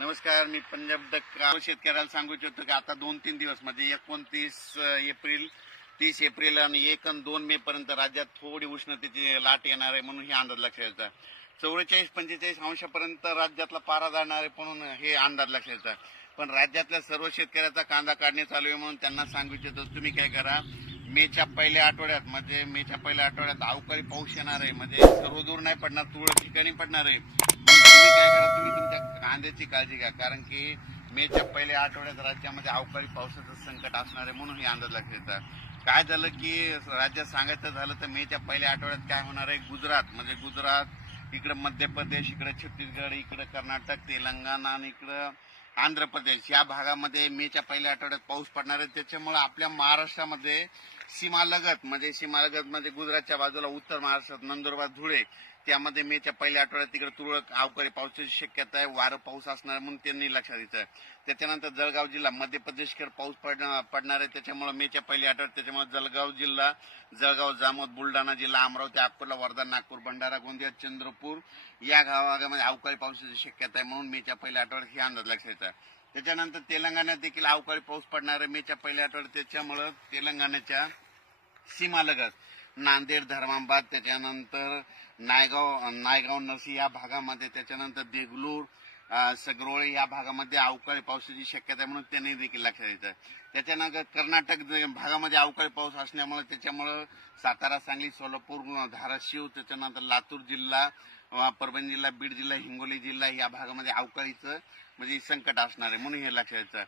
नमस्कार, मी पंजाब डक्का. शेतकऱ्याला सांगू इच्छितो की आता 2-3 दिवस म्हणजे 29 एप्रिल, 30 एप्रिल आणि 1 आणि 2 मे पर्यंत राज्यात थोडी उष्णतेची लाट येणार आहे म्हणून हे अंदाज लक्षात येतात. 44-45 अंशापर्यंत राज्यातला पारा जाणार आहे म्हणून हे अंदाज लक्षात येतात. पण राज्यातल्या सर्व शेतकऱ्याचा कांदा काढणे चालू आहे म्हणून त्यांना सांगू इच्छितो तुम्ही काय करा, मेच्या पहिल्या आठवड्यात अवकाळी पाऊस येणार आहे. म्हणजे सर्वदूर नाही पडणार, तुरळक ठिकाणी पडणार आहे. तुम्ही काय करा, तुम्ही तुमच्या कांद्याची काळजी घ्या, कारण की मेच्या पहिल्या आठवड्यात राज्यामध्ये अवकाळी पावसाचं संकट असणार आहे म्हणून हे अंदाज लक्षात येतात. काय झालं की राज्यात सांगायचं झालं तर मेच्या पहिल्या आठवड्यात काय होणार आहे, गुजरात इकडे, मध्य प्रदेश इकडे, छत्तीसगड इकडे, कर्नाटक, तेलंगणा आणि इकडं आंध्र प्रदेश या भागामध्ये मेच्या पहिल्या आठवड्यात पाऊस पडणार आहे. त्याच्यामुळे आपल्या महाराष्ट्रामध्ये सीमालगत म्हणजे गुजरातच्या बाजूला उत्तर महाराष्ट्रात नंदुरबार, धुळे त्यामध्ये मेच्या पहिल्या आठवड्यात तिकडे तुरळक अवकाळी पावसाची शक्यता आहे. वारं पाऊस असणार म्हणून त्यांनी लक्षात द्यायचं. त्याच्यानंतर जळगाव जिल्हा मध्य प्रदेशकडे पाऊस पडणार आहे. त्याच्यामुळे मेच्या पहिल्या आठवड्यात त्याच्यामुळे जळगाव, जामोद, बुलढाणा जिल्हा, अमरावती, अकोला, वर्धा, नागपूर, भंडारा, गोंदिया, चंद्रपूर या भागामध्ये अवकाळी पावसाची शक्यता आहे म्हणून मेच्या पहिल्या आठवड्यात हे अंदाज लक्षात येतात. त्याच्यानंतर तेलंगणात देखील अवकाळी पाऊस पडणार आहे मेच्या पहिल्या आठवड्यात. त्याच्यामुळे तेलंगणाच्या सीमालगत नांदेड, धर्माबाद, त्याच्यानंतर नायगाव, नरसी या भागामध्ये, त्याच्यानंतर देगलूर, सगरोळे या भागामध्ये अवकाळी पावसाची शक्यता आहे म्हणून त्यांनी देखील लक्षात येतं. त्याच्यानंतर कर्नाटक भागामध्ये अवकाळी पाऊस असल्यामुळे त्याच्यामुळे सातारा, सांगली, सोलापूर, धाराशिव, त्याच्यानंतर लातूर जिल्हा, परभणी जिल्हा, बीड जिल्हा, हिंगोली जिल्हा या भागामध्ये अवकाळीचं म्हणजे संकट असणार आहे म्हणून हे लक्षात येतं.